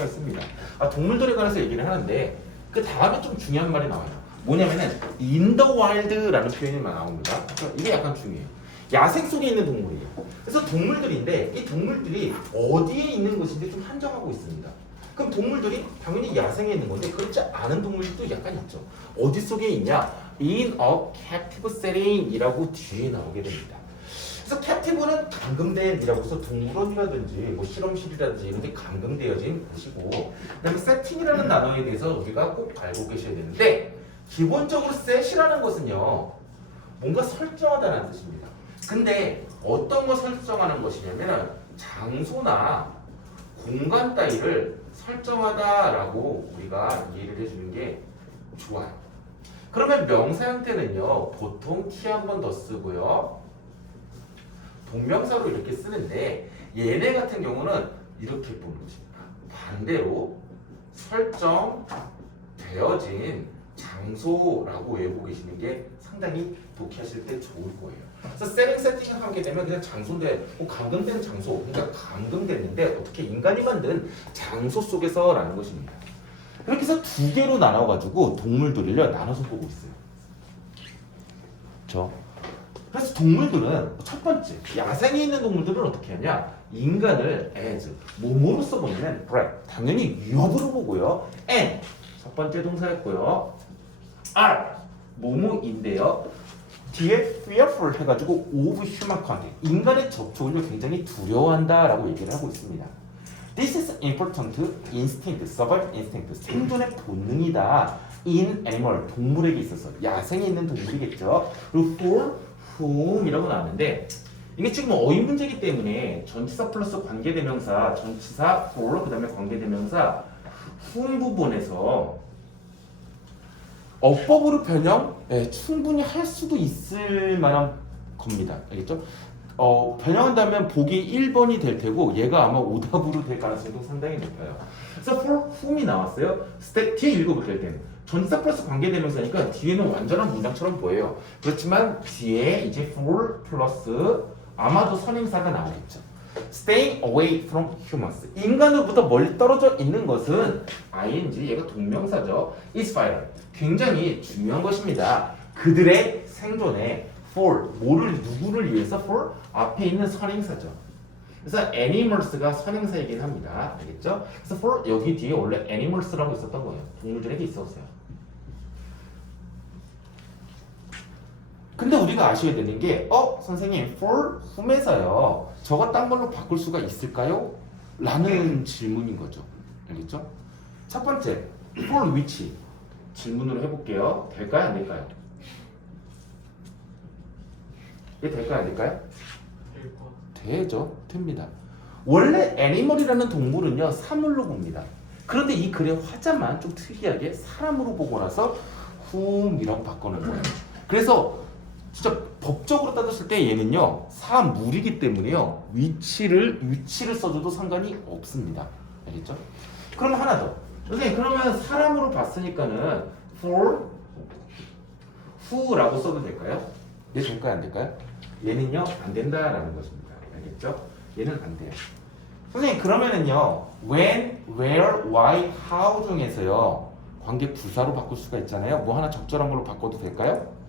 수가 있습니다. 동물들에 관해서 얘기를 하는데 그 다음에 좀 중요한 말이 나와요. 뭐냐면은 in the wild라는 표현이 나옵니다. 이게 약간 중요해요. 야생 속에 있는 동물이에요. 그래서 동물들인데 이 동물들이 어디에 있는 것인지 좀 한정하고 있습니다. 그럼 동물들이 당연히 야생에 있는 건데 그렇지 않은 동물들도 약간 있죠. 어디 속에 있냐? In a captive setting이라고 뒤에 나오게 됩니다. 그래서 captive는 감금된이라고 해서 동물원이라든지 뭐 실험실이라든지 이런 데 감금되어진 곳이고, 그다음에 setting이라는 단어에 대해서 우리가 꼭 알고 계셔야 되는데, 기본적으로 set이라는 것은요 뭔가 설정하다는 뜻입니다. 근데 어떤 거 설정하는 것이냐면 장소나 공간 따위를 설정하다라고 우리가 이해를 해주는 게 좋아요. 그러면 명사 형태는요 보통 t 한 번 더 쓰고요 동명사로 이렇게 쓰는데, 얘네 같은 경우는 이렇게 보는 것입니다. 반대로 설정되어진 장소라고 외우고 계시는 게 상당히 독해하실 때 좋을 거예요. 그래서 세팅을 하게 되면 그냥 장소인데 감금된 장소, 그러니까 감금됐는데 어떻게 인간이 만든 장소 속에서라는 것입니다. 그렇게 해서 두 개로 나눠가지고 동물들을 나눠서 보고 있어요. 그래서 동물들은 첫 번째, 야생에 있는 동물들은 어떻게 하냐? 인간을 as, 뭐뭐로서 보면 threat, 당연히 위협으로 보고요. and, 첫 번째 동사였고요. are, 뭐뭐인데요. 뒤에 fearful 해가지고 of human contact, 인간의 접촉을 굉장히 두려워한다라고 얘기를 하고 있습니다. This is important instinct, survival instinct, 생존의 본능이다. In animal, 동물에게 있어서, 야생에 있는 동물이겠죠. 그리고 for whom이라고 나왔는데, 이게 지금 어휘 문제이기 때문에 전치사 플러스 관계대명사, 전치사 for, 그 다음에 관계대명사 whom 부분에서 어법으로 변형 충분히 할 수도 있을 만한 겁니다. 알겠죠? 변형한다면 보기 1번이 될 테고 얘가 아마 오답으로 될 가능성도 상당히 높아요. 그래서 for whom이 나왔어요. 뒤에 읽어볼게요. 일 때는 전치사 플러스 관계대명사니까 뒤에는 완전한 문장처럼 보여요. 그렇지만 뒤에 이제 for 플러스 아마도 선행사가 나오겠죠. Staying away from humans. 인간으로부터 멀리 떨어져 있는 것은 ing, 얘가 동명사죠. is vital. 굉장히 중요한 것입니다. 그들의 생존에 for, 누구를 위해서 for? 앞에 있는 선행사죠. 그래서 animals가 선행사이긴 합니다. 알겠죠? 그래서 for 여기 뒤에 원래 animals라고 있었던 거예요. 동물들에게 있었어요. 근데 우리가 아셔야 되는 게 선생님 for whom에서요 저거 딴 걸로 바꿀 수가 있을까요? 라는 질문인 거죠. 알겠죠? 첫 번째 for which 질문으로 해볼게요. 될까요? 안 될까요? 이게 될까요? 안 될까요? 되죠. 됩니다. 원래 애니멀이라는 동물은요 사물로 봅니다. 그런데 이 글의 화자만 좀 특이하게 사람으로 보고 나서 whom이라고 바꿔놓은 거예요. 그래서 진짜 법적으로 따졌을 때 얘는요 사물이기 때문에요 위치를 써줘도 상관이 없습니다. 알겠죠? 그럼 하나 더. 선생님 그러면 사람으로 봤으니까는 for who라고 써도 될까요? 얘 될까요? 안 될까요? 얘는요 안 된다라는 것입니다. 알겠죠? 얘는 안 돼요. 선생님 그러면은요 when, where, why, how 중에서요 관계 부사로 바꿀 수가 있잖아요. 뭐 하나 적절한 걸로 바꿔도 될까요?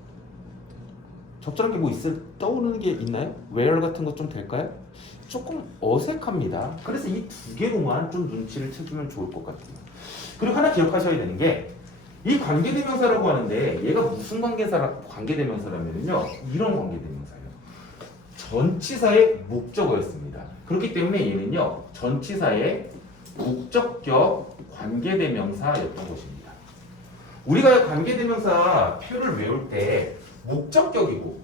적절한 게 뭐 떠오르는 게 있나요? where 같은 것 좀 될까요? 조금 어색합니다. 그래서 이 두 개로만 좀 눈치를 채주면 좋을 것 같아요. 그리고 하나 기억하셔야 되는 게 이 관계대명사라고 하는데 얘가 무슨 관계대명사라면요 이런 관계대명사예요. 전치사의 목적어였습니다. 그렇기 때문에 얘는요 전치사의 목적격 관계대명사였던 것입니다. 우리가 관계대명사 표를 외울 때 목적격이고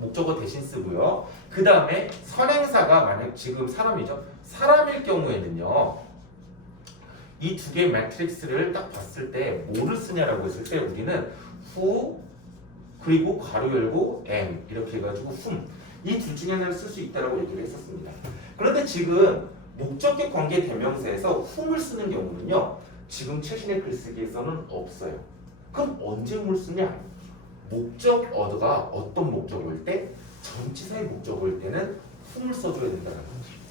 목적어 대신 쓰고요. 그 다음에 선행사가 만약 지금 사람이죠. 사람일 경우에는요. 이 두 개의 매트릭스를 딱 봤을 때 뭐를 쓰냐라고 했을 때 우리는 who 그리고 괄호 열고 am 이렇게 해가지고 whom 이 둘 중에 하나를 쓸 수 있다라고 얘기를 했었습니다. 그런데 지금 목적격 관계 대명사에서 whom을 쓰는 경우는요. 지금 최신의 글쓰기에서는 없어요. 그럼 언제 whom을 쓰냐? 목적어가 어떤 목적어일 때? 전치사의 목적어일 때는 whom을 써줘야 된다는 겁니다.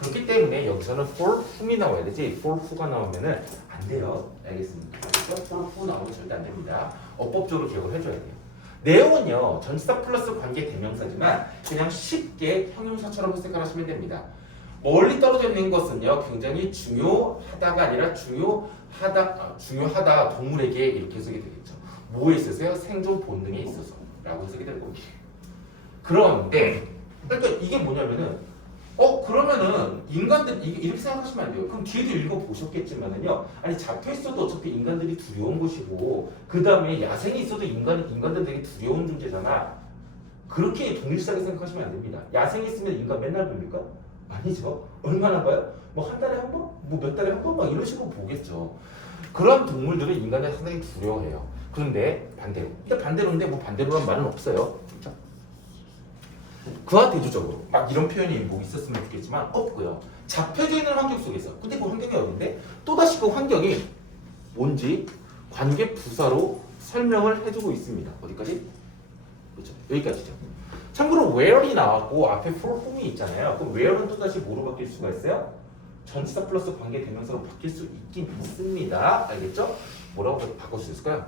그렇기 때문에 여기서는 for whom이 나와야 되지 for who가 나오면은 안 돼요. 알겠습니까? 그래서 for who 나오면 절대 안 됩니다. 어법적으로 기억을 해줘야 돼요. 내용은요 전치사 플러스 관계 대명사지만 그냥 쉽게 형용사처럼 해석하시면 됩니다. 멀리 떨어져 있는 것은요 굉장히 중요하다가 아니라 중요하다 동물에게 이렇게 해석이 되겠죠. 뭐에 있어서요? 생존 본능에 있어서 라고 해석이 될 겁니다. 그런데 그러니까 이게 뭐냐면은 그러면은 인간들 이렇게 생각하시면 안 돼요. 그럼 뒤에도 읽어보셨겠지만은요. 아니 잡혀있어도 어차피 인간들이 두려운 것이고 그 다음에 야생에 있어도 인간들 되게 두려운 존재잖아. 그렇게 동일시하게 생각하시면 안 됩니다. 야생에 있으면 인간 맨날 봅니까? 아니죠. 얼마나 봐요? 뭐 한 달에 한 번? 뭐 몇 달에 한 번? 막 이런 식으로 보겠죠. 그런 동물들은 인간을 상당히 두려워해요. 그런데 반대로. 근데 반대로인데 뭐 반대로란 말은 없어요. 그와 대조적으로 막 이런 표현이 뭐 있었으면 좋겠지만 없고요. 잡혀져 있는 환경 속에서 근데 그 환경이 어딘데? 또다시 그 환경이 뭔지 관계 부사로 설명을 해주고 있습니다. 어디까지? 그렇죠. 여기까지죠. 참고로 where이 나왔고 앞에 for whom이 있잖아요. 그럼 where는 또다시 뭐로 바뀔 수가 있어요? 전치사 플러스 관계 대명사로 바뀔 수 있긴 있습니다. 알겠죠? 뭐라고 바꿀 수 있을까요?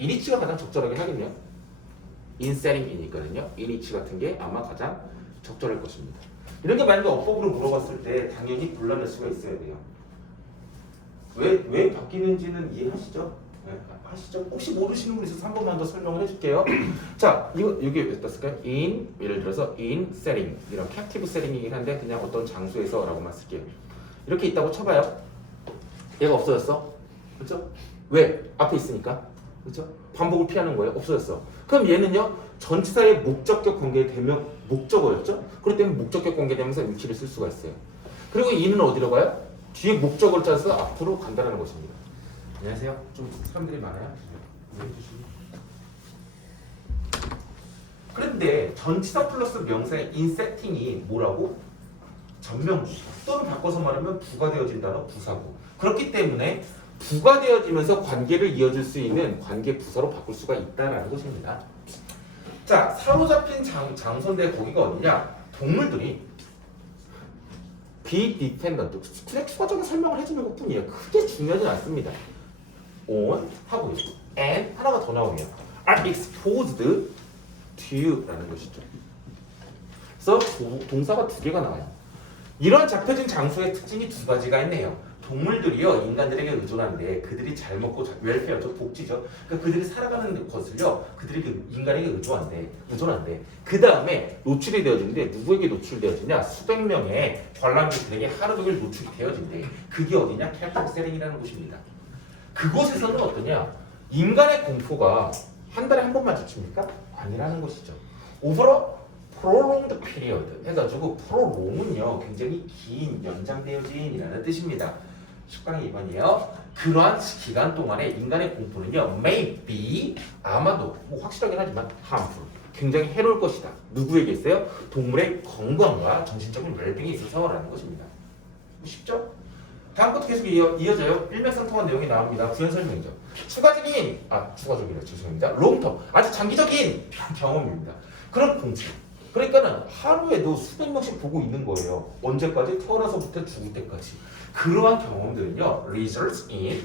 in이치가 가장 적절하게 하겠네요. 인셋팅이니까는요. in이치 같은 게 아마 가장 적절할 것입니다. 이런 게 만약에 어법으로 물어봤을 때 당연히 곤란할 수가 있어야 돼요. 왜 바뀌는지는 이해하시죠? 네, 하시죠? 혹시 모르시는 분 있어서 한 번만 더 설명을 해줄게요. 자, 이거 여기 어디다 쓸까요? in 예를 들어서 in setting 이런 captive setting이긴 한데 그냥 어떤 장소에서라고만 쓸게요. 이렇게 있다고 쳐봐요. 얘가 없어졌어. 그렇죠? 왜? 앞에 있으니까. 그렇죠? 반복을 피하는 거예요. 없어졌어. 그럼 얘는요 전치사의 목적격 관계 대명 목적어였죠? 그렇기 때문에 목적격 관계 대명사 위치를 쓸 수가 있어요. 그리고 이는 어디로 가요? 뒤에 목적어를 짜서 앞으로 간다는 것입니다. 안녕하세요. 좀 사람들이 많아요. 그런데 전치사 플러스 명사의 인셋팅이 뭐라고? 전명주시 또는 바꿔서 말하면 부가되어진 단어 부사고 그렇기 때문에 부가되어지면서 관계를 이어줄 수 있는 관계 부사로 바꿀 수가 있다는 것입니다. 자, 사로잡힌 장소인데 거기가 어디냐? 동물들이 be dependent 그냥 추가적인 설명을 해주는 것 뿐이에요. 크게 중요하지 않습니다. on 하고 and 하나가 더 나오면 are exposed to 라는 것이죠. 그래서 동사가 두 개가 나와요. 이런 잡혀진 장소의 특징이 두 가지가 있네요. 동물들이요 인간들에게 의존한데 그들이 잘 먹고 웰페어죠 복지죠. 그러니까 그들이 살아가는 것을요 그들이 인간에게 의존한데 그 다음에 노출이 되어지는데 누구에게 노출되어지냐? 수백 명의 관람객들에게 하루 종일 노출이 되어진대. 그게 어디냐? 캡티브 세팅이라는 곳입니다. 그곳에서는 어떠냐? 인간의 공포가 한 달에 한 번만 지칩니까? 아니라는 것이죠. 오버all prolonged period 해가지고 prolong은요 굉장히 긴 연장되어진이라는 뜻입니다. 10강의 2번이에요. 그러한 기간 동안에 인간의 공포는요 may be 아마도 뭐 확실하긴 하지만 harmful 굉장히 해로울 것이다. 누구에게 있어요? 동물의 건강과 정신적인 웰빙에 있어서라는 것입니다. 쉽죠? 다음부터 계속 이어져요. 일맥상통한 내용이 나옵니다. 부연 설명이죠. 추가적이래 죄송합니다. 롱텀 아주 장기적인 경험입니다. 그런 공포 그러니까는 하루에도 수백 명씩 보고 있는 거예요. 언제까지? 태어나서부터 죽을 때까지. 그러한 경험들은요, results in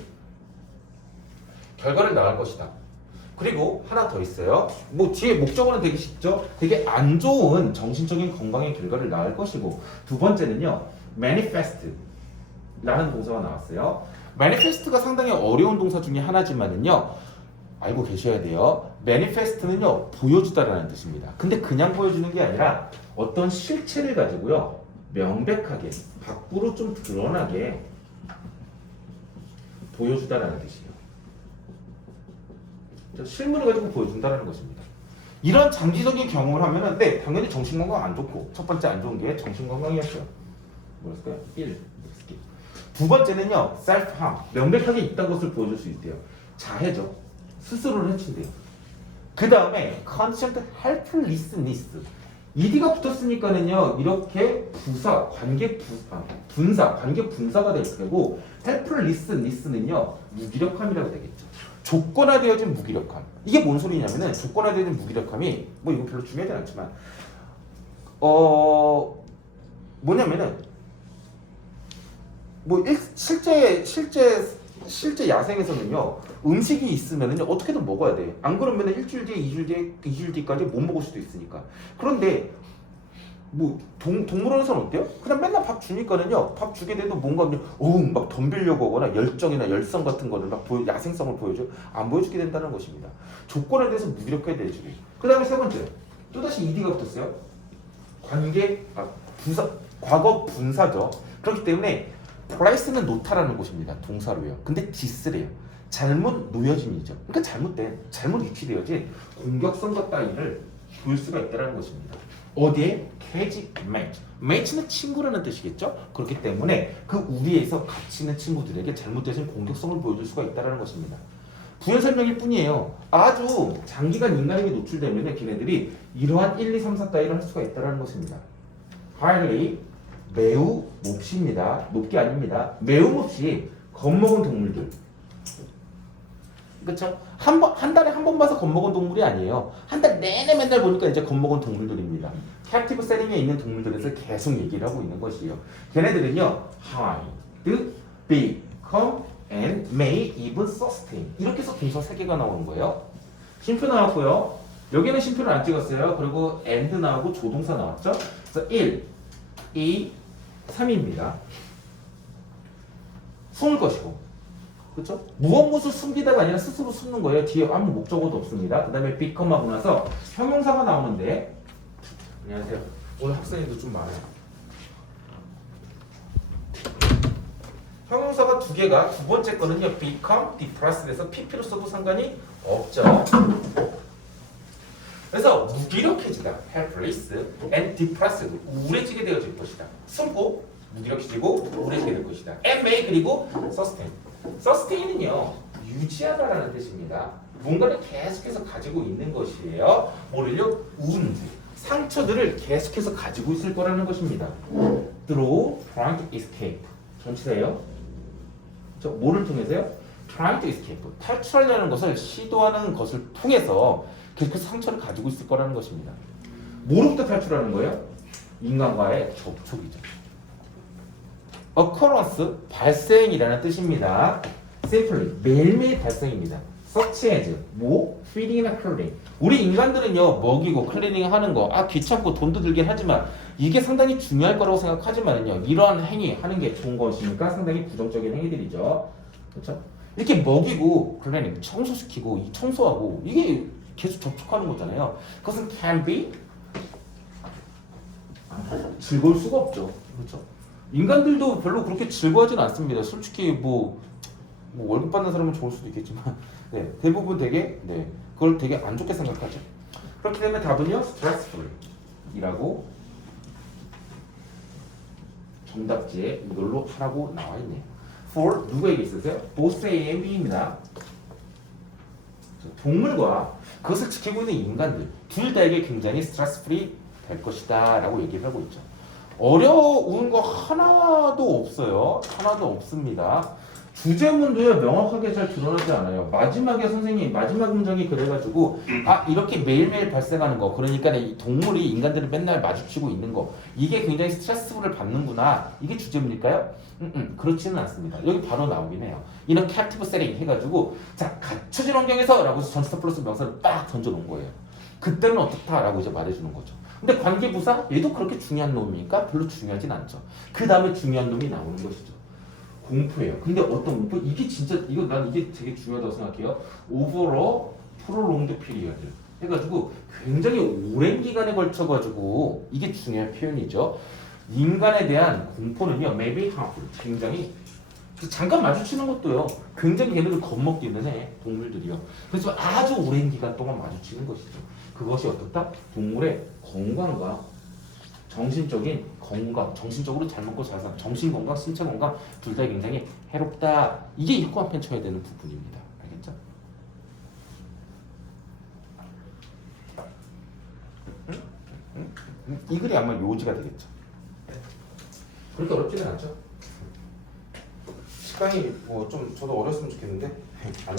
결과를 낳을 것이다. 그리고 하나 더 있어요. 뭐 뒤에 목적어는 되게 쉽죠. 되게 안 좋은 정신적인 건강의 결과를 낳을 것이고 두 번째는요, manifest 라는 동사가 나왔어요. manifest가 상당히 어려운 동사 중에 하나지만은요. 알고 계셔야 돼요. manifest는요 보여주다라는 뜻입니다. 근데 그냥 보여주는 게 아니라 어떤 실체를 가지고요 명백하게 밖으로 좀 드러나게 보여주다라는 뜻이에요. 실물을 가지고 보여준다라는 것입니다. 이런 장기적인 경험을 하면은 네, 당연히 정신건강 안 좋고 첫 번째 안 좋은 게 정신건강이었어요. 뭐였을까요? 1. 두 번째는요 self-harm 명백하게 있다는 것을 보여줄 수 있대요. 자해죠. 스스로를 해친대요. 그 다음에 constant helplessness ed가 붙었으니까는요 이렇게 관계 분사가 될 테고 helplessness는요 무기력함이라고 되겠죠. 조건화되어진 무기력함 이게 뭔 소리냐면은 조건화되어진 무기력함이 뭐 이거 별로 중요하지 않지만 뭐냐면은 실제 야생에서는요 음식이 있으면은요 어떻게든 먹어야 돼. 안 그러면은 일주일 뒤에, 이주일 뒤까지 못 먹을 수도 있으니까. 그런데 뭐 동물원에서는 어때요? 그냥 맨날 밥 주니까는요 밥 주게 돼도 뭔가 그냥 막 덤비려고 하거나 열정이나 열성 같은 거를 막 야생성을 보여줘 안 보여주게 된다는 것입니다. 조건에 대해서 무기력해야 되지고. 그 다음에 세 번째 또다시 ED가 붙었어요. 과거 분사죠. 그렇기 때문에 place는 놓다라는 것입니다. 동사로요. 근데 dis래요. 잘못 놓여짐이죠. 그러니까 잘못 위치되어진 공격성과 따위를 볼 수가 있다는 것입니다. 어디에? catch, match. match는 친구라는 뜻이겠죠? 그렇기 때문에 그 우리에서 같이 있는 친구들에게 잘못되어진 공격성을 보여줄 수가 있다는 것입니다. 부연 설명일 뿐이에요. 아주 장기간 인간에게 노출되면 걔네들이 이러한 1, 2, 3, 4 따위를 할 수가 있다는 것입니다. highly 매우 몹시입니다. 높게 아닙니다. 매우 몹시 겁먹은 동물들. 그렇죠? 한 달에 한 번 봐서 겁먹은 동물이 아니에요. 한 달 내내 맨날 보니까 이제 겁먹은 동물들입니다. 캡티브 세팅에 있는 동물들에서 계속 얘기를 하고 있는 것이에요. 걔네들은요, hide, become, and may even sustain. 이렇게 해서 동사 3개가 나오는 거예요. 쉼표 나왔고요. 여기는 쉼표를 안 찍었어요. 그리고 and 나오고 조동사 나왔죠. 그래서 1, 2, 3입니다. 숨을 것이고, 그렇죠? 무엇 숨기다가 아니라 스스로 숨는 거예요. 뒤에 아무 목적어도 없습니다. 그 다음에 become하고 나서 형용사가 나오는데, 안녕하세요. 오늘 학생님도 좀 많아요. 형용사가 2개가 두 번째 거는요, become, depressed 해서 pp로 써도 상관이 없죠. 그래서 무기력해지다, helpless, and depressed, 우울해지게 되어질 것이다. 숨고 무기력해지고 우울해지게 될 것이다. and may 그리고 sustain. sustain은요 유지하다라는 뜻입니다. 뭔가를 계속해서 가지고 있는 것이에요. 뭐를요? wound, 상처들을 계속해서 가지고 있을 거라는 것입니다. through trying to escape. 전치사예요. 저 뭐를 통해서요? trying to escape. 탈출하려는 것을 시도하는 것을 통해서 계속해서 상처를 가지고 있을 거라는 것입니다. 뭐로부터 탈출하는 거예요? 인간과의 접촉이죠. occurrence, 발생이라는 뜻입니다. simply, 매일매일 발생입니다. such as, feeding이나 cleaning. 우리 인간들은요, 먹이고 클리닝 하는 거, 귀찮고 돈도 들긴 하지만 이게 상당히 중요할 거라고 생각하지만요, 이러한 행위 하는 게 좋은 것이니까 상당히 부정적인 행위들이죠. 그렇죠? 이렇게 먹이고 클리닝, 청소시키고, 청소하고, 이게 계속 접촉하는 거잖아요. 그것은 can be 즐거울 수가 없죠. 그렇죠? 인간들도 별로 그렇게 즐거워하지는 않습니다. 솔직히 뭐 월급 받는 사람은 좋을 수도 있겠지만 네, 대부분 되게 그걸 되게 안 좋게 생각하죠. 그렇기 때문에 답은요 stressful이라고 정답지에 이걸로 하라고 나와 있네요. for 누구에게 있으세요? both A and B입니다. 동물과 그것을 지키고 있는 인간들 둘 다에게 굉장히 stressful이 될 것이다 라고 얘기를 하고 있죠. 어려운 거 하나도 없어요. 하나도 없습니다. 주제문도요 명확하게 잘 드러나지 않아요. 마지막에 선생님 마지막 문장이 그래가지고 이렇게 매일매일 발생하는 거, 그러니까 이 동물이 인간들을 맨날 마주치고 있는 거, 이게 굉장히 스트레스를 받는구나, 이게 주제문일까요? 그렇지는 않습니다. 여기 바로 나오긴 해요. 이런 captive setting 해가지고 자 갖춰진 환경에서 라고 해서 전치사 플러스 명사를 딱 던져놓은 거예요. 그때는 어떻다 라고 이제 말해주는 거죠. 근데 관계부사 얘도 그렇게 중요한 놈이니까 별로 중요하진 않죠. 그 다음에 중요한 놈이 나오는 것이죠. 공포예요. 근데 어떤 공포? 이게 진짜 난 이게 되게 중요하다고 생각해요. over a prolonged period 해가지고 굉장히 오랜 기간에 걸쳐가지고 이게 중요한 표현이죠. 인간에 대한 공포는요, maybe harmful, 굉장히 잠깐 마주치는 것도요, 굉장히 걔네들 겁먹기는 해, 동물들이요. 그래서 아주 오랜 기간 동안 마주치는 것이죠. 그것이 어떻다? 동물의 건강과 정신적인 건강, 정신적으로 잘 먹고 잘 사는 정신 건강, 신체 건강 둘 다 굉장히 해롭다. 이게 이과한편 쳐야 되는 부분입니다. 알겠죠? 이 글이 아마 요지가 되겠죠. 그렇게 어렵지는 않죠. 시간이 뭐 좀 저도 어렸으면 좋겠는데